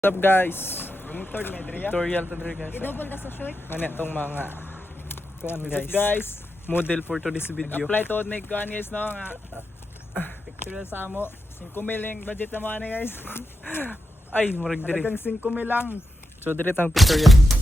What's up guys? Tutorial Tutorial to dre guys. I-double na sa short. Ano itong mga kuan guys. guys. Model for today's video. Apply to may kuan guys no nga. Picture sa amo. 5 mil yung budget naman ni guys. Ay, murag dire. Halagang 5 mil lang. So dire tang tutorial.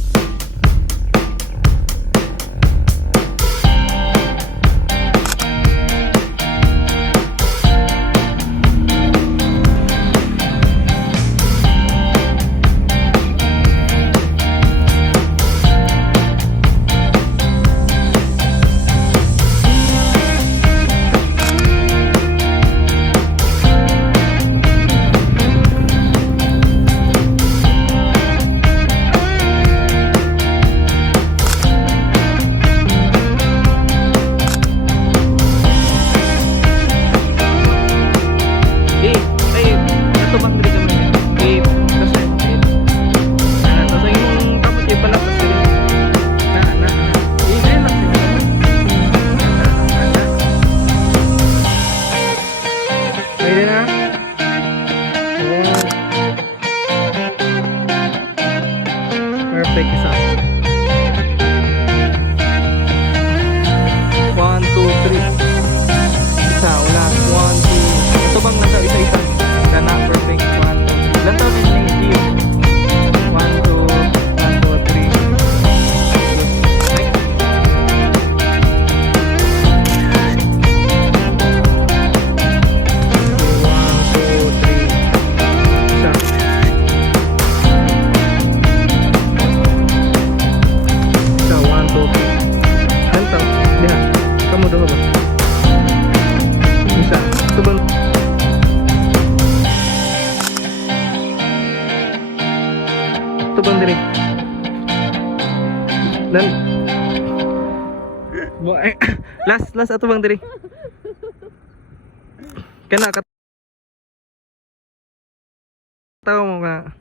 Perfect isa. 1, 2, 3. Isa, wala. 1, 2. Ito bang nasa isa-isa? Gana, perfect. 1, 2. Ilan taon din yung view? 1, 2, 1, 2, 3. Next. Ito bang diri? Dan last ato bang diri? Kana ka tawo mo ka.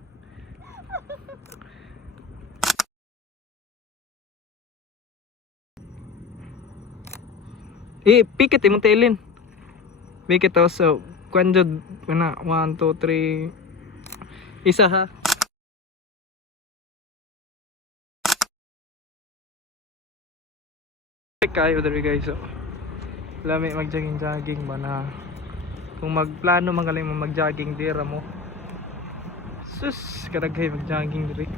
Pikit imong tailin. Pikit to so kwanjod kana 1 2 3 isa ha. Kayo dali guys, so lami mag-jogging ba na kung magplano magaling mo mag-jogging dira mo sus kadaghay mag-jogging diri.